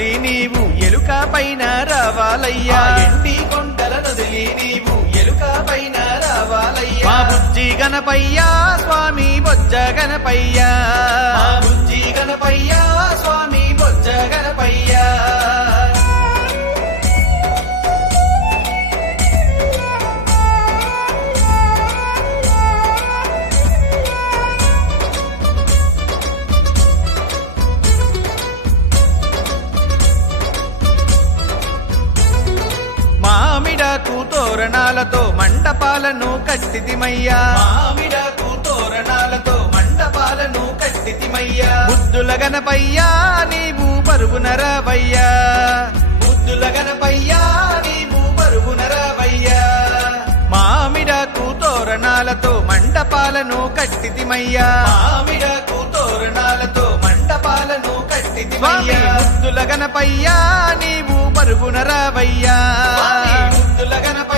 నదిలి నీవు ఎలుక పైన రావాలయ్యా ఎండి కొండల నదిలి నీవు ఎలుక పైన రావాలయ్యా మా బుజ్జి గణపయ్యా స్వామి బొజ్జ గణపయ్యా మా బుజ్జి గణపయ్యా స్వామి బొజ్జ గణపయ్యా మామిడాకు తోరణాలతో మండపాలను కట్టితిమయ్యా మామిడాకు తోరణాలతో మండపాలను కట్టితిమయ్యా ముద్దుల గణపయ్యా నీవు పరుగున రావయ్యా ముద్దుల గణపయ్యా నీవు పరుగున రావయ్యా మామిడాకు తోరణాలతో మండపాలను కట్టితిమయ్యా మామిడాకు తోరణాలతో మండపాలను కట్టితిమయ్యా ముద్దుల గణపయ్యా నీవు పరుగున రావయ్యా ముద్దుల గణపయ్యా